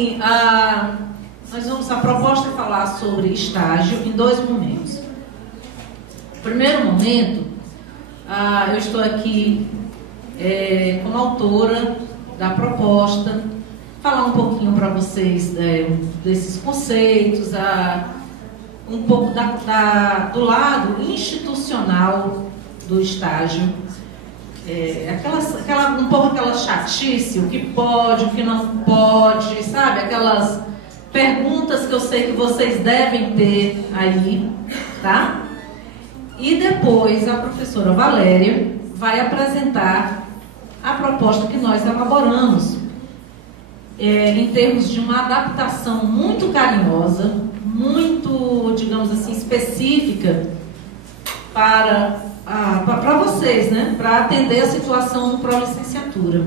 assim, a proposta é falar sobre estágio em dois momentos. Primeiro momento, eu estou aqui como autora da proposta, falar um pouquinho para vocês desses conceitos, um pouco do lado institucional do estágio, um pouco aquela chatice, o que pode, o que não pode, sabe? Aquelas perguntas que eu sei que vocês devem ter aí, tá? E depois a professora Valéria vai apresentar a proposta que nós elaboramos em termos de uma adaptação muito carinhosa, muito, digamos assim, específica para vocês, né? Para atender a situação do pró-licenciatura.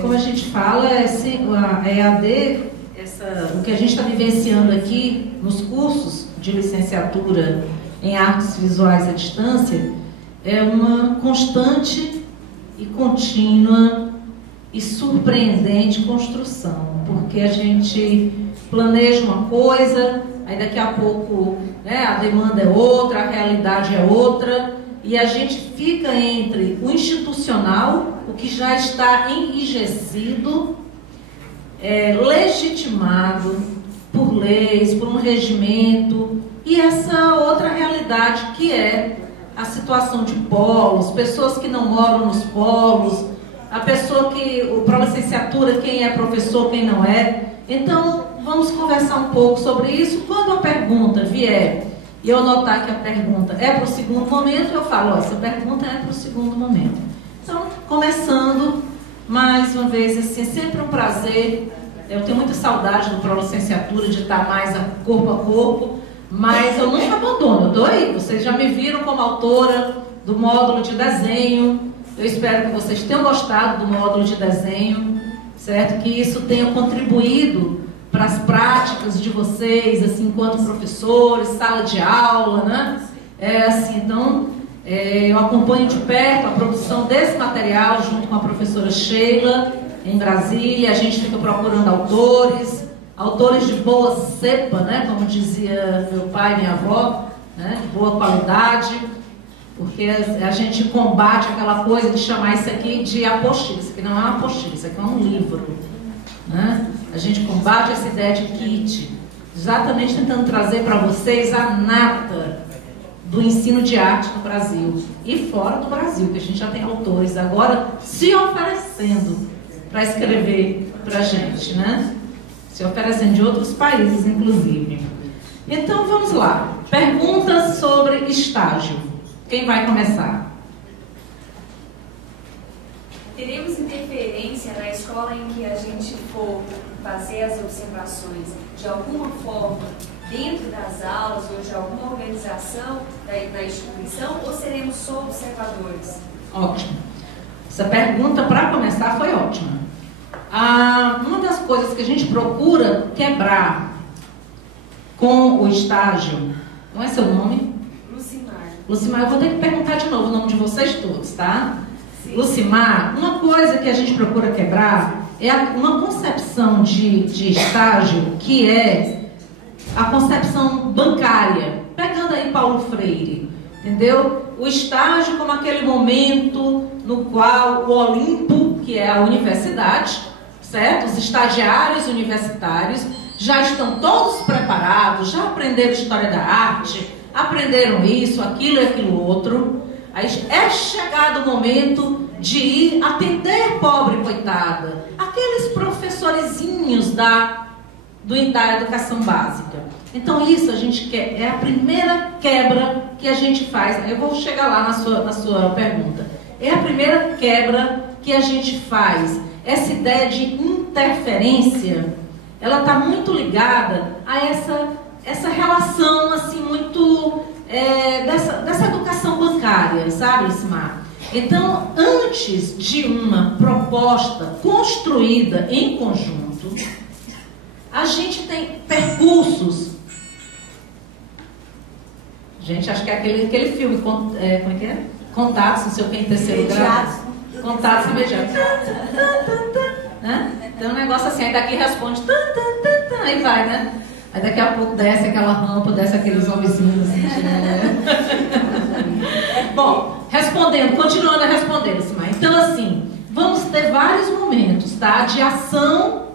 Como a gente fala, a EAD, o que a gente está vivenciando aqui nos cursos de licenciatura em artes visuais à distância, é uma constante e contínua e surpreendente construção, porque a gente planeja uma coisa, aí daqui a pouco, né, a demanda é outra, a realidade é outra, e a gente fica entre o institucional, o que já está enrijecido, legitimado por leis, por um regimento, e essa outra realidade que é a situação de polos, pessoas que não moram nos polos, a pessoa o pró-licenciatura, quem é professor, quem não é. Então, vamos conversar um pouco sobre isso. Quando a pergunta vier e eu notar que a pergunta é para o segundo momento, eu falo, essa pergunta é para o segundo momento. Então, começando, mais uma vez, assim, é sempre um prazer. Eu tenho muita saudade do pró-licenciatura, de estar mais corpo a corpo, mas eu nunca abandono, eu estou aí. Vocês já me viram como autora do módulo de desenho. Eu espero que vocês tenham gostado do módulo de desenho, certo? Que isso tenha contribuído para as práticas de vocês, assim, enquanto professores, sala de aula, né? Então, eu acompanho de perto a produção desse material junto com a professora Sheila, em Brasília. A gente fica procurando autores de boa cepa, né? Como dizia meu pai e minha avó, né? De boa qualidade. Porque a gente combate aquela coisa de chamar isso aqui de apostila. Isso aqui não é uma apostila, isso aqui é um livro, né? A gente combate essa ideia de kit, exatamente tentando trazer para vocês a nata do ensino de arte no Brasil e fora do Brasil, que a gente já tem autores agora se oferecendo para escrever para a gente, né? Se oferecendo de outros países, inclusive. Então, vamos lá. Perguntas sobre estágio. Quem vai começar? Teremos interferência na escola em que a gente for fazer as observações de alguma forma dentro das aulas ou de alguma organização da instituição, ou seremos só observadores? Ótimo. Essa pergunta, para começar, foi ótima. Uma das coisas que a gente procura quebrar com o estágio, não é seu nome? Lucimar, eu vou ter que perguntar de novo o nome de vocês todos, tá? Sim. Lucimar, uma coisa que a gente procura quebrar é uma concepção de estágio que é a concepção bancária, pegando aí Paulo Freire, entendeu? O estágio como aquele momento no qual o Olimpo, que é a universidade, certo? Os estagiários universitários já estão todos preparados, já aprenderam história da arte, aprenderam isso, aquilo e aquilo outro. Aí é chegado o momento de ir atender pobre coitada, aqueles professorizinhos da educação básica. Então isso a gente quer, é a primeira quebra que a gente faz. Eu vou chegar lá na sua pergunta. É a primeira quebra que a gente faz. Essa ideia de interferência, ela está muito ligada a essa relação, assim, muito dessa educação bancária, sabe, Lucimar? Então, antes de uma proposta construída em conjunto, a gente tem percursos. Gente, acho que é aquele filme, como é que é? Contatos, não sei o que, em terceiro grau. Contatos imediatos. né? Tem um negócio assim, aí daqui responde, aí vai, né? Aí daqui a pouco desce aquela rampa, desce aqueles homenzinhos assim, né? Bom, continuando a responder, Lucimar. Então, assim, vamos ter vários momentos, tá? De ação,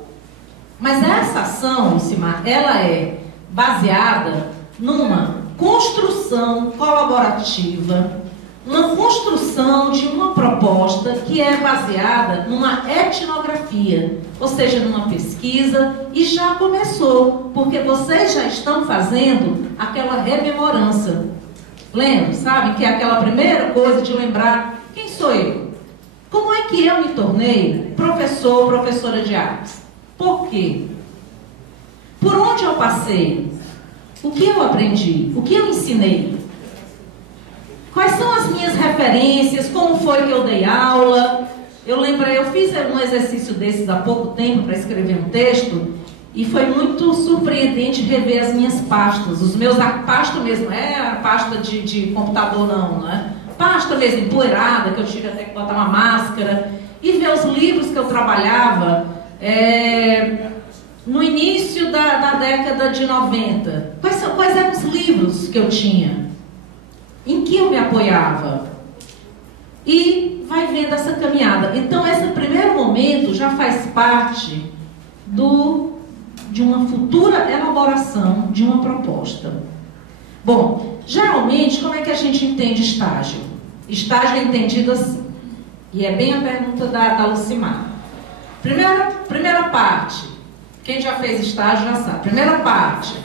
mas essa ação, Lucimar, ela é baseada numa construção colaborativa, uma construção de uma proposta que é baseada numa etnografia, ou seja, numa pesquisa, e já começou, porque vocês já estão fazendo aquela rememorança. Lembra, sabe? Que é aquela primeira coisa de lembrar quem sou eu. Como é que eu me tornei professora de artes? Por quê? Por onde eu passei? O que eu aprendi? O que eu ensinei? Quais são as minhas referências? Como foi que eu dei aula? Eu lembrei, eu fiz um exercício desses há pouco tempo para escrever um texto e foi muito surpreendente rever as minhas pastas. A pasta mesmo, não é a pasta de computador não, né? Pasta mesmo, empoeirada, que eu tive até que botar uma máscara. E ver os livros que eu trabalhava no início da década de 90. Quais eram os livros que eu tinha? Em que eu me apoiava? E vai vendo essa caminhada. Então, esse primeiro momento já faz parte de uma futura elaboração de uma proposta. Bom, geralmente, como é que a gente entende estágio? Estágio é entendido assim. E é bem a pergunta da Lucimar. Primeira parte. Quem já fez estágio já sabe. Primeira parte.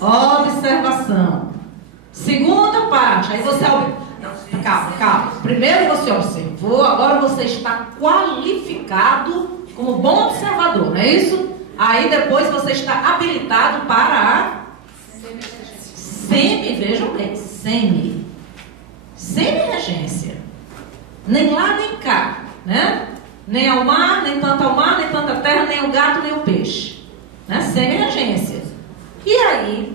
Observação. Segunda parte, aí você... Não, calma. Primeiro você observou, agora você está qualificado como bom observador, não é isso? Aí depois você está habilitado para a... Vejam bem, semi-regência. Nem lá, nem cá, né? Nem ao mar, nem tanto ao mar, nem tanto à terra, nem o gato, nem o peixe. Né? Semi-regência. E aí...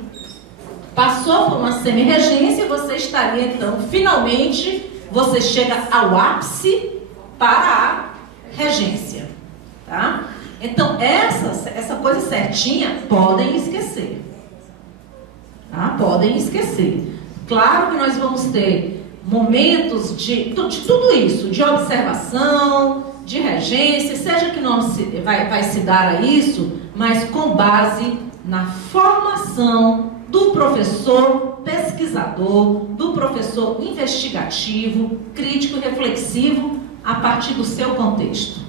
Passou por uma semi-regência, você estaria, então, finalmente, você chega ao ápice para a regência. Tá? Então, essa coisa certinha, podem esquecer. Tá? Podem esquecer. Claro que nós vamos ter momentos de tudo isso, de observação, de regência, seja que nome vai se dar a isso, mas com base na formação do professor pesquisador, do professor investigativo, crítico e reflexivo a partir do seu contexto.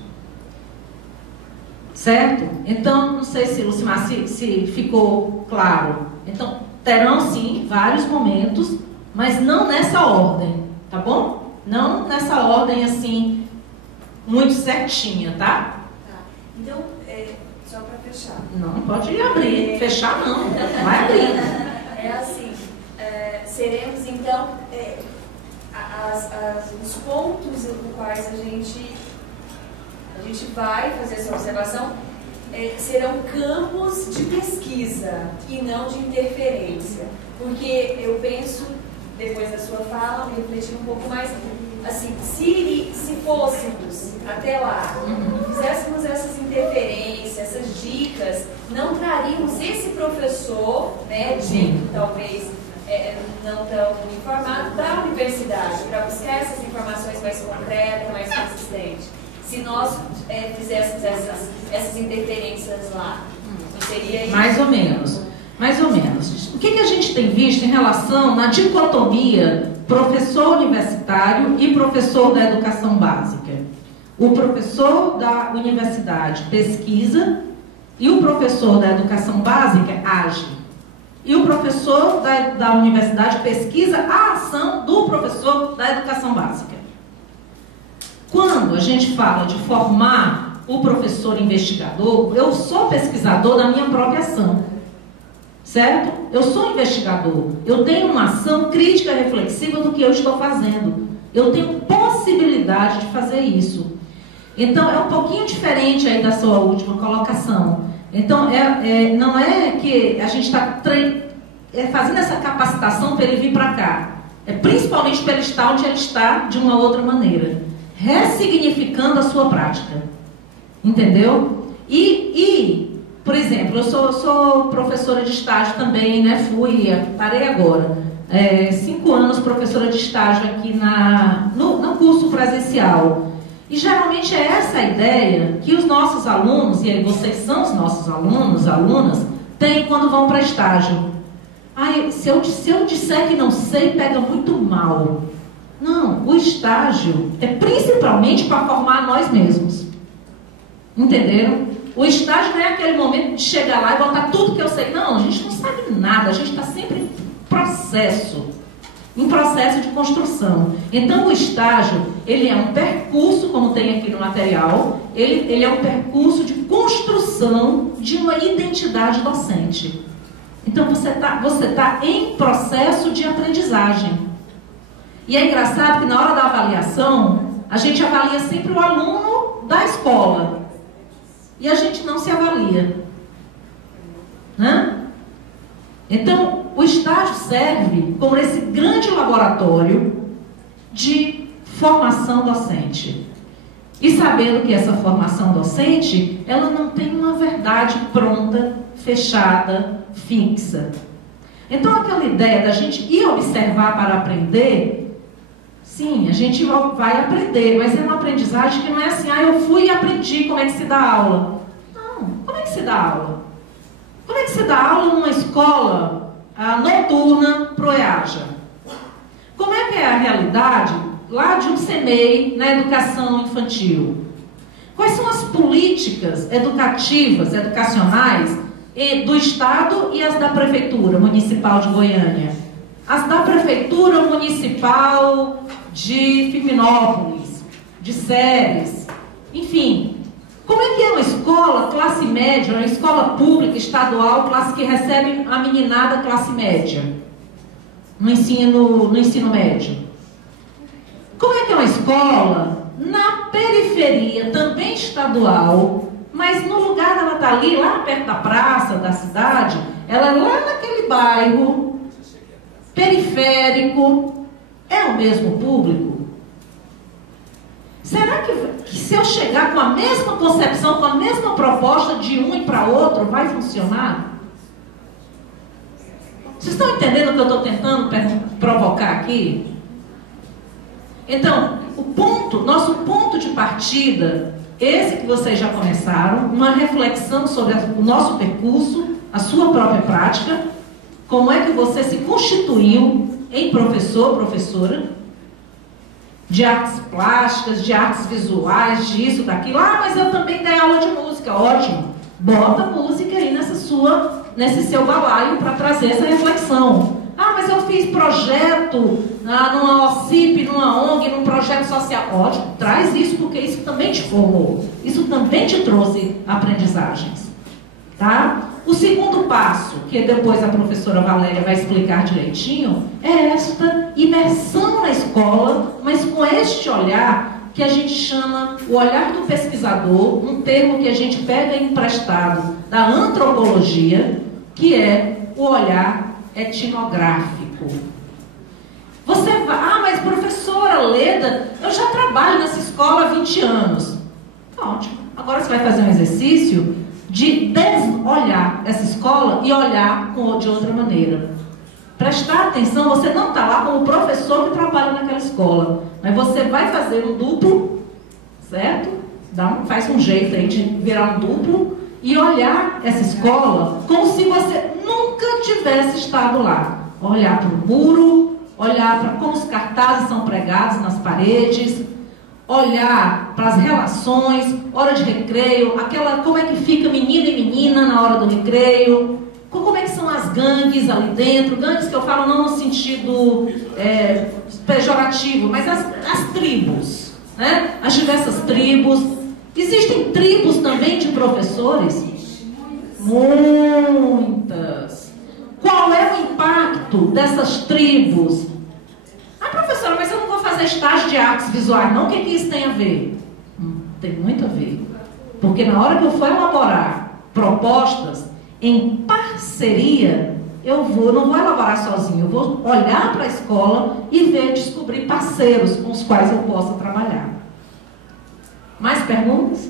Certo? Então, não sei se, Lucimar, se ficou claro. Então, terão sim vários momentos, mas não nessa ordem, tá bom? Não nessa ordem assim, muito certinha, tá? Tá. Então, só para fechar. Não, pode abrir. Fechar não. Vai abrir. É assim, seremos então os pontos nos quais a gente vai fazer essa observação serão campos de pesquisa e não de interferência. Porque eu penso, depois da sua fala, refletindo um pouco mais, assim, se fôssemos até lá, fizéssemos essas interferências, essas dicas, não traríamos esse professor, né, talvez não tão informado, para a universidade, para buscar essas informações mais concretas, mais consistentes. Se nós fizéssemos essas interferências lá, não seria isso? Mais ou menos. O que a gente tem visto em relação na dicotomia professor universitário e professor da educação básica? O professor da universidade pesquisa e o professor da educação básica age. E o professor da universidade pesquisa a ação do professor da educação básica. Quando a gente fala de formar o professor investigador, eu sou pesquisador da minha própria ação. Certo? Eu sou investigador. Eu tenho uma ação crítica reflexiva do que eu estou fazendo. Eu tenho possibilidade de fazer isso. Então, é um pouquinho diferente aí da sua última colocação. Então, não é que a gente está fazendo essa capacitação para ele vir para cá. É principalmente para ele estar onde ele está de uma outra maneira. Ressignificando a sua prática. Entendeu? Por exemplo, eu sou professora de estágio também, né? Parei agora. 5 anos professora de estágio aqui no curso presencial. E geralmente é essa a ideia que os nossos alunos, e aí vocês são os nossos alunos, alunas, têm quando vão para estágio. Se eu disser que não sei, pega muito mal. Não, o estágio é principalmente para formar nós mesmos. Entenderam? O estágio não é aquele momento de chegar lá e botar tudo que eu sei. Não, a gente não sabe nada, a gente está sempre em processo de construção. Então o estágio, ele é um percurso, como tem aqui no material, ele é um percurso de construção de uma identidade docente. Então você tá em processo de aprendizagem. E é engraçado que na hora da avaliação, a gente avalia sempre o aluno da escola. E a gente não se avalia. Né? Então, o estágio serve como esse grande laboratório de formação docente. E sabendo que essa formação docente, ela não tem uma verdade pronta, fechada, fixa. Então, aquela ideia da gente ir observar para aprender, sim, a gente vai aprender, mas é uma aprendizagem que não é assim, eu fui e aprendi como é que se dá aula. Não, como é que se dá aula? Como é que se dá aula numa escola noturna pro EAJA? Como é que é a realidade lá de um CMEI na educação infantil? Quais são as políticas educacionais do Estado e as da Prefeitura Municipal de Goiânia? As da Prefeitura Municipal de Firminópolis, de Ceres, enfim. Como é que é uma escola classe média, uma escola pública, estadual, classe que recebe a meninada classe média, no ensino médio? Como é que é uma escola na periferia, também estadual, mas no lugar dela estar ali, lá perto da praça, da cidade, ela é lá naquele bairro periférico, é o mesmo público? Será que se eu chegar com a mesma concepção, com a mesma proposta de um e para outro, vai funcionar? Vocês estão entendendo o que eu estou tentando provocar aqui? Então, nosso ponto de partida, esse que vocês já começaram, uma reflexão sobre o nosso percurso, a sua própria prática, como é que você se constituiu em professor, professora, de artes plásticas, de artes visuais, disso, daquilo. Mas eu também dei aula de música. Ótimo. Bota música aí nesse seu balaio para trazer essa reflexão. Mas eu fiz projeto numa OCIP, numa ONG, num projeto social. Ótimo. Traz isso, porque isso também te formou. Isso também te trouxe aprendizagens. Tá? O segundo passo, que depois a professora Valéria vai explicar direitinho, é esta imersão na escola, mas com este olhar que a gente chama o olhar do pesquisador, um termo que a gente pega emprestado da antropologia, que é o olhar etnográfico. Você vai, mas professora Leda, eu já trabalho nessa escola há 20 anos. Ótimo. Agora você vai fazer um exercício de desolhar essa escola e olhar de outra maneira. Prestar atenção, você não está lá como professor que trabalha naquela escola, mas você vai fazer um duplo, certo? Faz um jeito aí de virar um duplo e olhar essa escola como se você nunca tivesse estado lá. Olhar para o muro, olhar para como os cartazes são pregados nas paredes, olhar para as relações, hora de recreio, como é que fica menino e menina na hora do recreio, como é que são as gangues ali dentro, gangues que eu falo não no sentido pejorativo, mas as tribos, né? As diversas tribos. Existem tribos também de professores? Muitas. Qual é o impacto dessas tribos? Professora, mas eu não vou fazer estágio de artes visuais, não. O que isso tem a ver? Tem muito a ver. Porque na hora que eu for elaborar propostas em parceria, eu não vou elaborar sozinho, eu vou olhar para a escola e descobrir parceiros com os quais eu possa trabalhar. Mais perguntas?